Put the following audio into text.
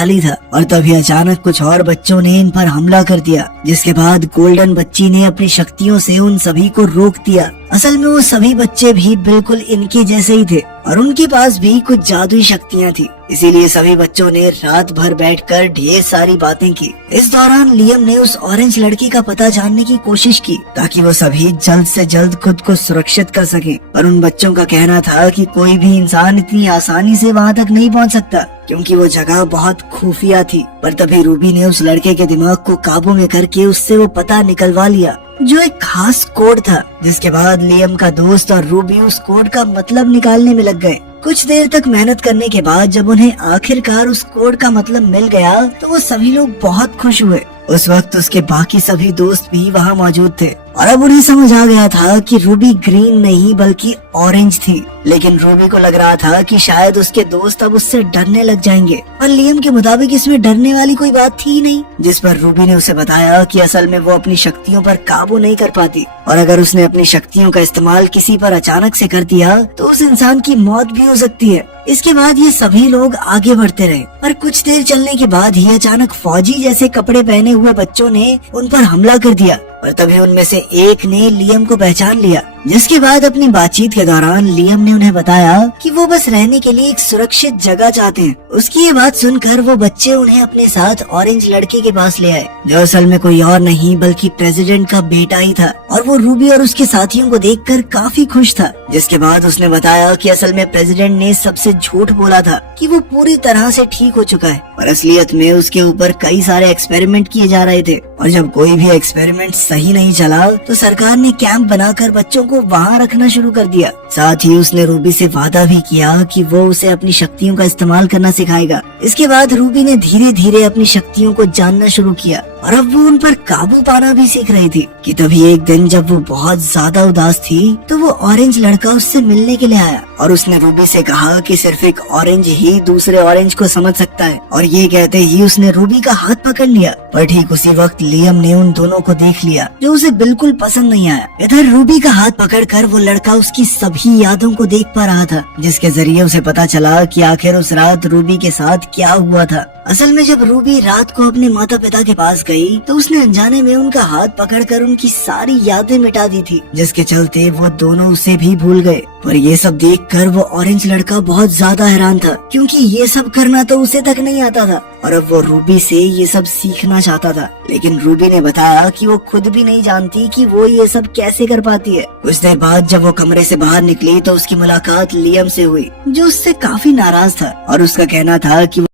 खाली था और तभी अचानक कुछ और बच्चों ने इन पर हमला कर दिया, जिसके बाद गोल्डन बच्ची ने अपनी शक्तियों से उन सभी को रोक दिया। असल में वो सभी बच्चे भी बिल्कुल इनके जैसे ही थे और उनके पास भी कुछ जादुई शक्तियाँ थी, इसीलिए सभी बच्चों ने रात भर बैठकर ढेर सारी बातें की। इस दौरान लियम ने उस ऑरेंज लड़की का पता जानने की कोशिश की ताकि वो सभी जल्द से जल्द खुद को सुरक्षित कर सकें। पर उन बच्चों का कहना था कि कोई भी इंसान इतनी आसानी से वहाँ तक नहीं पहुँच सकता क्योंकि वो जगह बहुत खुफिया थी। पर तभी रूबी ने उस लड़के के दिमाग को काबू में करके उससे वो पता निकलवा लिया जो एक खास कोड था, जिसके बाद लियम का दोस्त और रूबी उस कोड का मतलब निकालने में लग गए। कुछ देर तक मेहनत करने के बाद जब उन्हें आखिरकार उस कोड का मतलब मिल गया तो वो सभी लोग बहुत खुश हुए। उस वक्त उसके बाकी सभी दोस्त भी वहाँ मौजूद थे और अब उन्हें समझ आ गया था कि रूबी ग्रीन नहीं बल्कि ऑरेंज थी। लेकिन रूबी को लग रहा था कि शायद उसके दोस्त अब उससे डरने लग जाएंगे, पर लियम के मुताबिक इसमें डरने वाली कोई बात थी ही नहीं। जिस पर रूबी ने उसे बताया कि असल में वो अपनी शक्तियों पर काबू नहीं कर पाती और अगर उसने अपनी शक्तियों का इस्तेमाल किसी पर अचानक से कर दिया तो उस इंसान की मौत भी हो सकती है। इसके बाद ये सभी लोग आगे बढ़ते रहे और कुछ देर चलने के बाद ही अचानक फौजी जैसे कपड़े पहने हुए बच्चों ने उन पर हमला कर दिया और तभी उनमें से एक ने लियम को पहचान लिया। जिसके बाद अपनी बातचीत के दौरान लियम ने उन्हें बताया कि वो बस रहने के लिए एक सुरक्षित जगह चाहते हैं। उसकी ये बात सुनकर वो बच्चे उन्हें अपने साथ ऑरेंज लड़के के पास ले आए जो असल में कोई और नहीं बल्कि प्रेसिडेंट का बेटा ही था और वो रूबी और उसके साथियों को देखकर काफी खुश था। जिसके बाद उसने बताया कि असल में प्रेसिडेंट ने सबसे झूठ बोला था कि वो पूरी तरह से ठीक हो चुका है और असलियत में उसके ऊपर कई सारे एक्सपेरिमेंट किए जा रहे थे और जब कोई भी एक्सपेरिमेंट सही नहीं चला तो सरकार ने कैंप बनाकर बच्चों को वहाँ रखना शुरू कर दिया। साथ ही उसने रूबी से वादा भी किया कि वो उसे अपनी शक्तियों का इस्तेमाल करना सिखाएगा। इसके बाद रूबी ने धीरे धीरे अपनी शक्तियों को जानना शुरू किया और अब वो उन पर काबू पाना भी सीख रही थी कि तभी एक दिन जब वो बहुत ज्यादा उदास थी तो वो ऑरेंज लड़का उससे मिलने के लिए आया और उसने रूबी से कहा कि सिर्फ एक ऑरेंज ही दूसरे ऑरेंज को समझ सकता है और ये कहते ही उसने रूबी का हाथ पकड़ लिया। पर ठीक उसी वक्त लियम ने उन दोनों को देख लिया जो उसे बिल्कुल पसंद नहीं आया। इधर रूबी का हाथ पकड़कर वो लड़का उसकी सभी यादों को देख पा रहा था जिसके जरिए उसे पता चला कि आखिर उस रात रूबी के साथ क्या हुआ था। असल में जब रूबी रात को अपने माता पिता के पास गई तो उसने अनजाने में उनका हाथ पकड़कर उनकी सारी यादें मिटा दी थी, जिसके चलते वो दोनों उसे भी भूल गए। पर ये सब देखकर वो ऑरेंज लड़का बहुत ज्यादा हैरान था क्योंकि ये सब करना तो उसे तक नहीं आता था और अब वो रूबी से ये सब सीखना चाहता था। लेकिन रूबी ने बताया कि वो खुद भी नहीं जानती कि वो ये सब कैसे कर पाती है। कुछ देर बाद जब वो कमरे से बाहर निकली तो उसकी मुलाकात लियम से हुई जो उससे काफी नाराज था और उसका कहना था कि